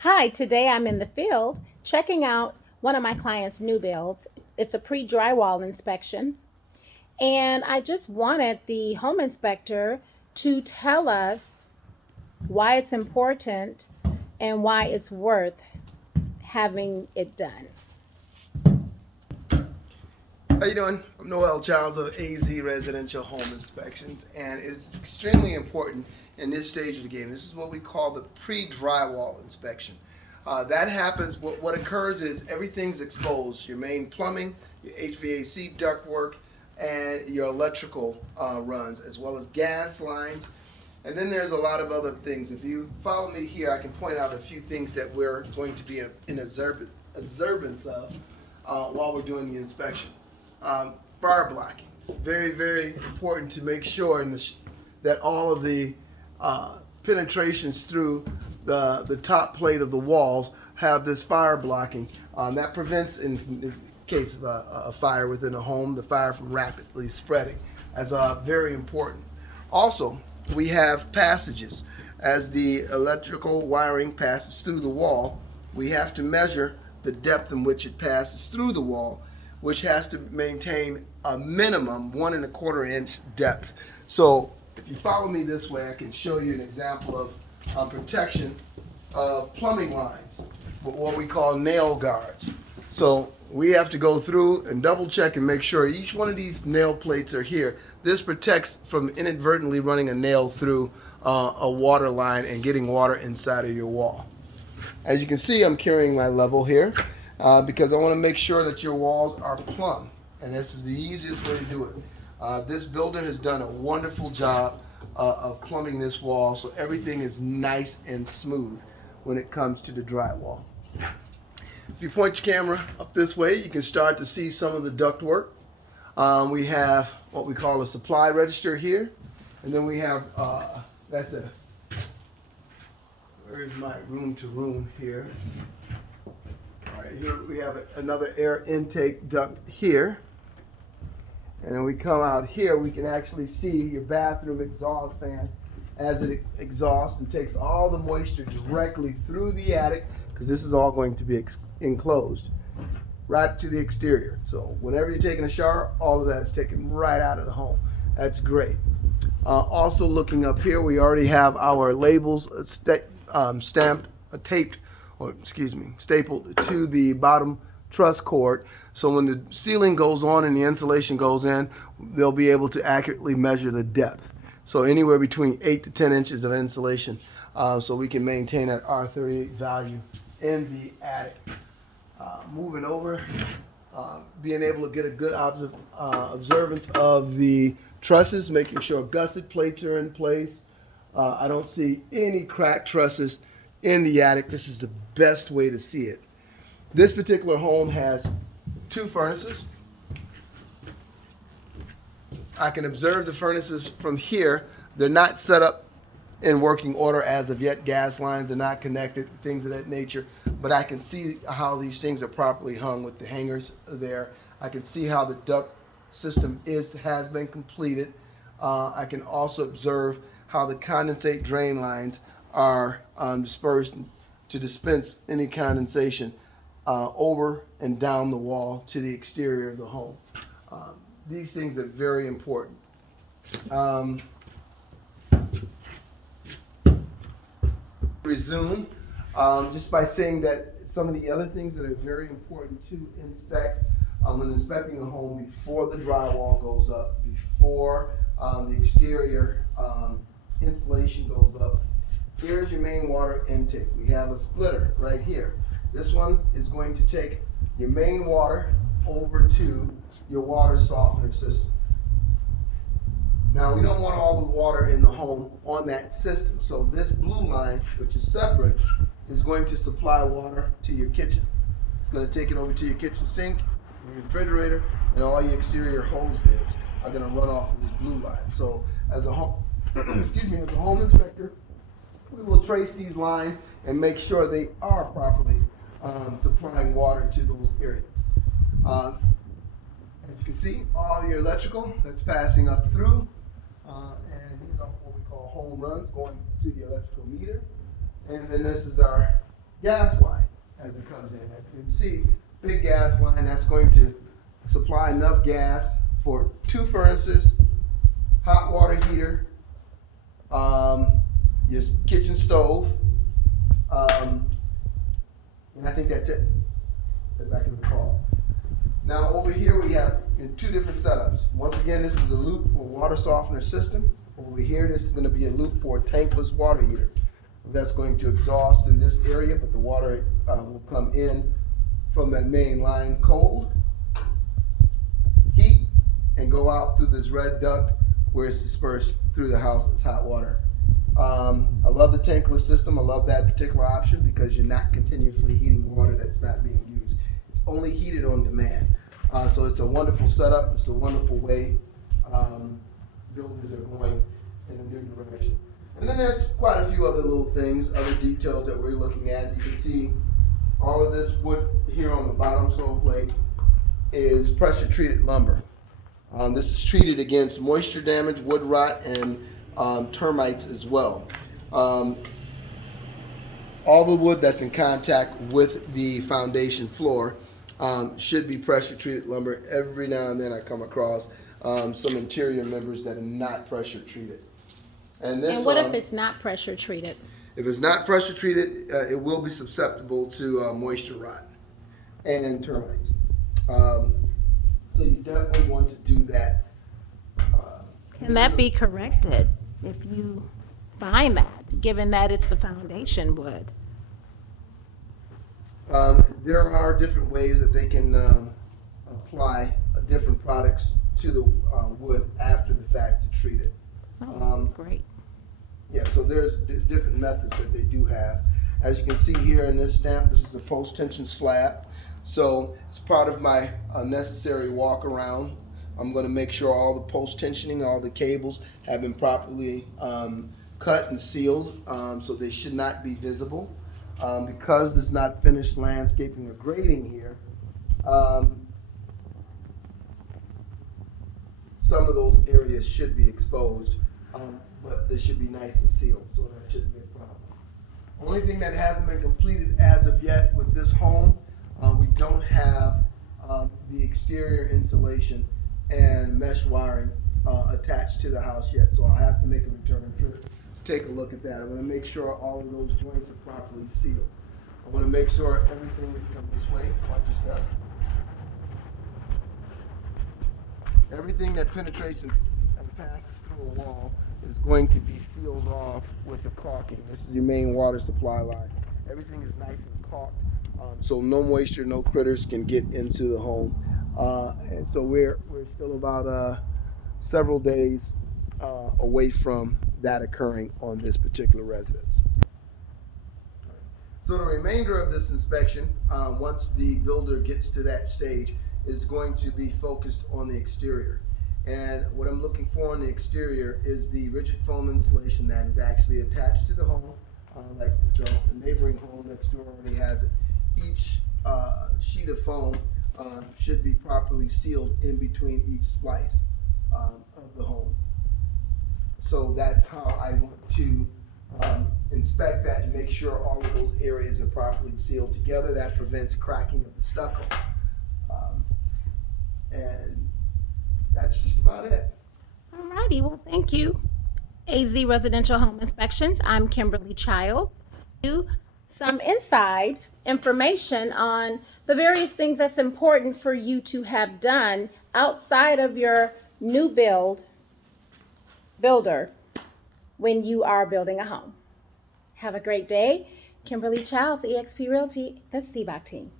Hi, today I'm in the field checking out one of my clients' new builds. It's a pre-drywall inspection, and I just wanted the home inspector to tell us why it's important and why it's worth having it done. How you doing? I'm Noel Childs of AZ Residential Home Inspections, and it's extremely important in this stage of the game. This is what we call the pre-drywall inspection. That happens, what occurs is everything's exposed. Your main plumbing, your HVAC ductwork, and your electrical runs, as well as gas lines. And then there's a lot of other things. If you follow me here, I can point out a few things that we're going to be in observance of while we're doing the inspection. Fire blocking, very, very important to make sure that all of the penetrations through the top plate of the walls have this fire blocking. That prevents, in the case of a fire within a home, the fire from rapidly spreading. That's very important. Also, we have passages. As the electrical wiring passes through the wall, we have to measure the depth in which it passes through the wall, which has to maintain a minimum 1¼ inch depth. So if you follow me this way, I can show you an example of protection of plumbing lines, what we call nail guards. So we have to go through and double check and make sure each one of these nail plates are here. This protects from inadvertently running a nail through a water line and getting water inside of your wall. As you can see, I'm carrying my level here because I want to make sure that your walls are plumb, and this is the easiest way to do it. This builder has done a wonderful job of plumbing this wall, so everything is nice and smooth when it comes to the drywall. If you point your camera up this way, you can start to see some of the ductwork. We have what we call a supply register here, and then we have where's my room to room here? All right, here we have another air intake duct here, and then we come out here. We can actually see your bathroom exhaust fan as it exhausts and takes all the moisture directly through the attic, because this is all going to be enclosed right to the exterior. So whenever you're taking a shower, all of that is taken right out of the home. That's great. Also looking up here, we already have our labels stamped, stapled to the bottom truss cord. So when the ceiling goes on and the insulation goes in, they'll be able to accurately measure the depth. So anywhere between 8 to 10 inches of insulation, so we can maintain that R38 value in the attic. Moving over, being able to get a good observance of the trusses, making sure gusset plates are in place. I don't see any cracked trusses in the attic. This is the best way to see it. This particular home has 2 furnaces. I can observe the furnaces from here. They're not set up in working order as of yet. Gas lines are not connected, things of that nature, but I can see how these things are properly hung with the hangers there. I can see how the duct system has been completed. I can also observe how the condensate drain lines are dispersed to dispense any condensation over and down the wall to the exterior of the home. These things are very important. Resume just by saying that some of the other things that are very important to inspect when inspecting a home before the drywall goes up, before the exterior insulation goes up. Here's your main water intake. We have a splitter right here. This one is going to take your main water over to your water softener system. Now, we don't want all the water in the home on that system, so this blue line, which is separate, is going to supply water to your kitchen. It's going to take it over to your kitchen sink, your refrigerator, and all your exterior hose bibs are going to run off of this blue line. So as a home, as a home inspector, we will trace these lines and make sure they are properly supplying water to those areas. As you can see, all your electrical that's passing up through, and these are what we call home runs going to the electrical meter. And then this is our gas line as it comes in. As you can see, big gas line that's going to supply enough gas for 2 furnaces, hot water heater, your kitchen stove, and I think that's it, as I can recall. Now over here we have 2 different setups. Once again, this is a loop for water softener system. Over here, this is going to be a loop for a tankless water heater. That's going to exhaust through this area, but the water will come in from that main line cold, heat, and go out through this red duct where it's dispersed through the house as hot water. I love the tankless system. I love that particular option because you're not continuously heating water that's not being used. It's only heated on demand. So it's a wonderful setup. It's a wonderful way builders are going in a new direction. And then there's quite a few other little things, other details that we're looking at. You can see all of this wood here on the bottom slope plate is pressure treated lumber. This is treated against moisture damage, wood rot, and termites as well. All the wood that's in contact with the foundation floor should be pressure treated lumber. Every now and then I come across some interior members that are not pressure treated. And what if it's not pressure treated? If it's not pressure treated, it will be susceptible to moisture rot and termites. So you definitely want to do that. Can that be corrected if you find that, given that it's the foundation wood? There are different ways that they can apply different products to the wood after the fact to treat it. Great. Yeah, so there's different methods that they do have. As you can see here in this stamp, this is the post-tension slab. So it's part of my necessary walk around. I'm going to make sure all the post-tensioning, all the cables have been properly cut and sealed, so they should not be visible. Because there's not finished landscaping or grading here, some of those areas should be exposed, but they should be nice and sealed, so that shouldn't be a problem. Only thing that hasn't been completed as of yet with this home, we don't have the exterior insulation and mesh wiring attached to the house yet, so I'll have to make a return trip, take a look at that. I'm going to make sure all of those joints are properly sealed. I want to make sure everything that comes this way, watch your step. Everything that penetrates and passes through a wall is going to be sealed off with the caulking. This is your main water supply line. Everything is nice and caulked, so no moisture, no critters can get into the home. And so we're still about several days away from that occurring on this particular residence. So the remainder of this inspection, once the builder gets to that stage, is going to be focused on the exterior. And what I'm looking for on the exterior is the rigid foam insulation that is actually attached to the home, like the neighboring home next door already has it. Each sheet of foam should be properly sealed in between each splice of the home. So that's how I want to inspect that and make sure all of those areas are properly sealed together. That prevents cracking of the stucco. And that's just about it. Alrighty, well, thank you. AZ Residential Home Inspections. I'm Kimberly Childs. Some inside information on the various things that's important for you to have done outside of your new builder when you are building a home. Have a great day. Kimberly Childs, eXp Realty, the Seabach team.